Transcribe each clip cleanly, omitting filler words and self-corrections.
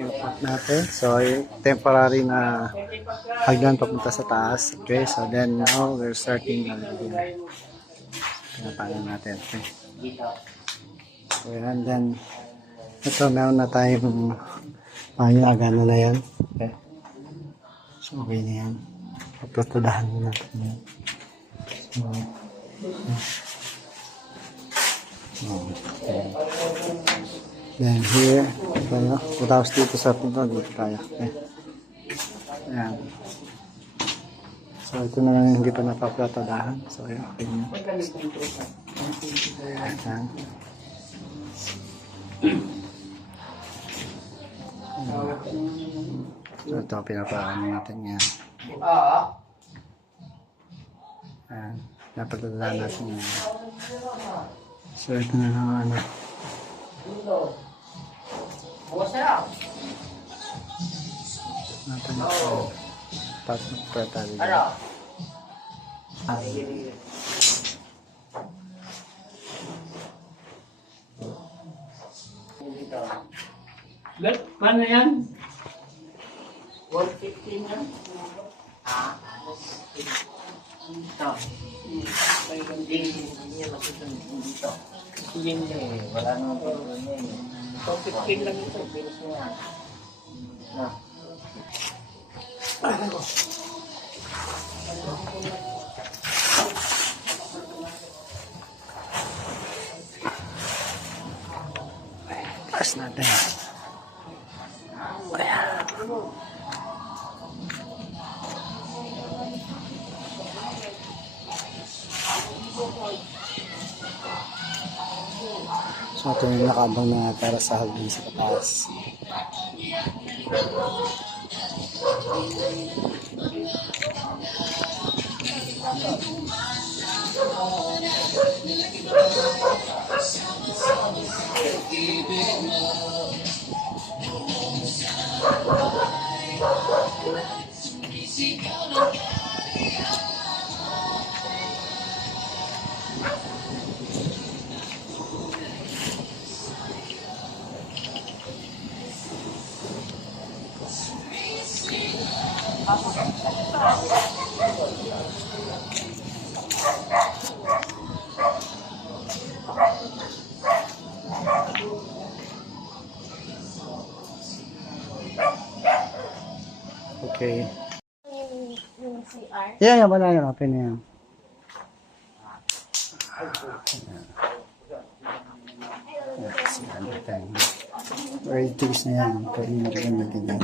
Yung pot natin. So, yung temporary na hagdan papunta sa taas. Okay, so then now we're starting again. Pinapalan natin. Okay. So, and then ito, meron na tayong agana na yan. Okay. So, okay na yan. Pagtutadahan na natin yan. So, okay. Then here, tapos dito sa pinto, dito tayo. Okay. Ayan. So, ito na lang yung hindi pa napaplatadahan. So, ayan, okay na. Ayan. So, ito, pinapaano natin yan. Ayan. Napatadaan natin yan. So, ito na lang ano. Natin ito. Tapos magpatali. Paano yan? 115 yan? Ito. Hindi niya masusunod dito. Hindi eh. Wala naman problema eh. 115 lang ito. Bilis mo yan. Taas natin. Ayan. So, ito yung nakabang na para sa hagdan sa taas. Okay. Yung CR. Yeah, wala yan. Open na yan. Ready to use na yan. Pwede mo rin magiging.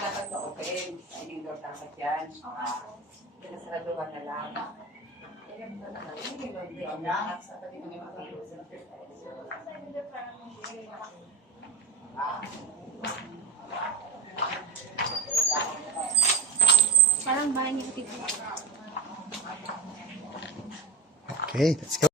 Dapat na open. Hindi daw dapat yan. Pinasaraduhan na lang. Parang bahay ni Kapit. Okay, let's go.